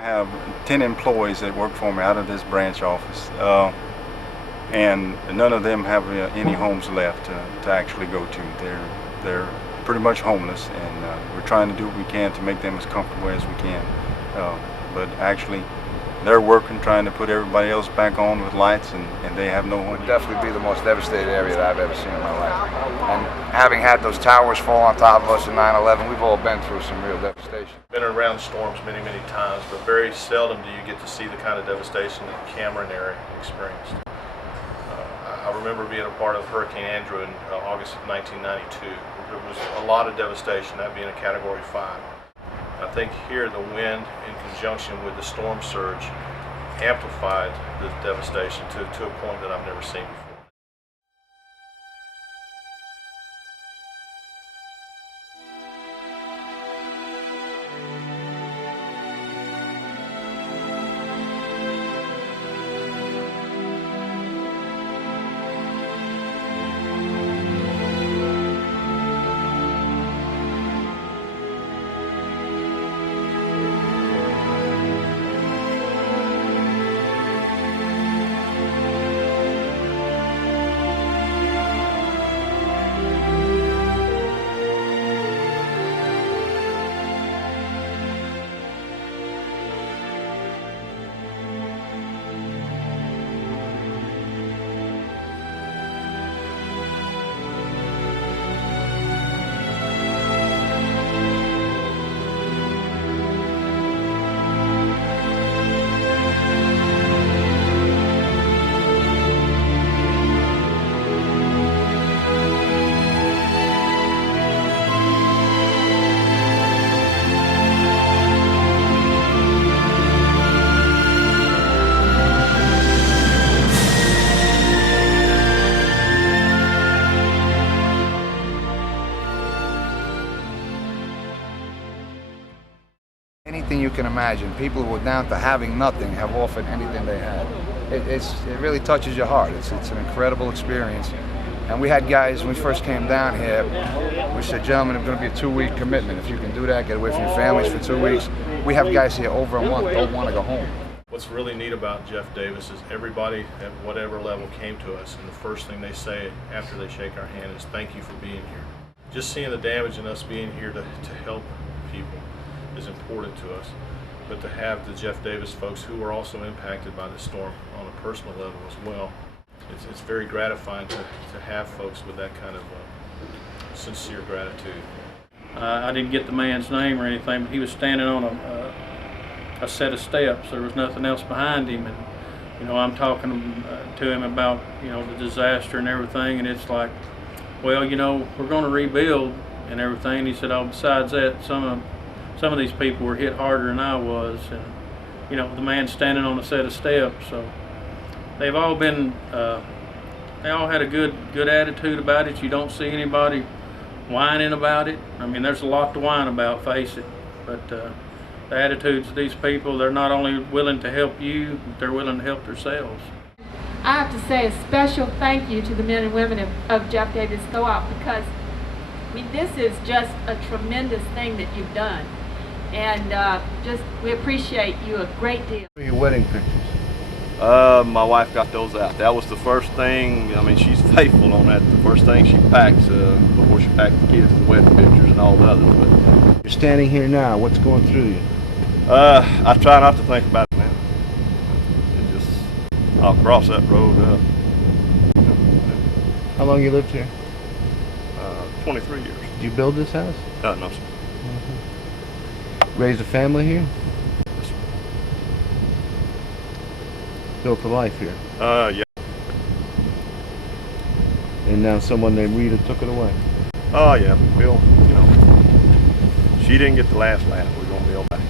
I have 10 employees that work for me out of this branch office, and none of them have any homes left to actually go to. They're pretty much homeless, and we're trying to do what we can to make them as comfortable as we can. But actually, they're working, trying to put everybody else back on with lights, and they have no home. It would definitely be the most devastated area that I've ever seen in my life. And having had those towers fall on top of us in 9/11, we've all been through some real devastation. Been around storms many, many times, but very seldom do you get to see the kind of devastation that the Cameron area experienced. I remember being a part of Hurricane Andrew in August of 1992. There was a lot of devastation, that being a Category 5. I think here the wind in conjunction with the storm surge amplified the devastation to a point that I've never seen before. Anything you can imagine, people who were down to having nothing have offered anything they had. It really touches your heart. It's an incredible experience. And we had guys, when we first came down here, we said, gentlemen, it's going to be a 2-week commitment. If you can do that, get away from your families for 2 weeks. We have guys here over a month, don't want to go home. What's really neat about Jeff Davis is everybody at whatever level came to us, and the first thing they say after they shake our hand is, thank you for being here. Just seeing the damage in us being here to help people is important to us, but to have the Jeff Davis folks who were also impacted by the storm on a personal level as well, it's very gratifying to have folks with that kind of sincere gratitude. I didn't get the man's name or anything, but he was standing on a set of steps. There was nothing else behind him, and I'm talking to him about the disaster and everything, and it's like, well, we're going to rebuild and everything. He said, oh, besides that, some of these people were hit harder than I was, and the man standing on a set of steps. So they've all been, they all had a good attitude about it. You don't see anybody whining about it. I mean, there's a lot to whine about, face it, but the attitudes of these people, they're not only willing to help you, but they're willing to help themselves. I have to say a special thank you to the men and women of Jeff Davis Co-op, because this is just a tremendous thing that you've done. And we appreciate you a great deal. What are your wedding pictures? My wife got those out. That was the first thing. I mean, she's faithful on that. The first thing she packs before she packs the kids, the wedding pictures and all the others. But you're standing here now. What's going through you? I try not to think about it now. I'll cross that road. How long you lived here? 23 years. Did you build this house? No, sir. Raised a family here? Yes, sir. Built a life here? Yeah. And now someone named Rita took it away? Oh, yeah. We'll, she didn't get the last laugh. We're going to be all back.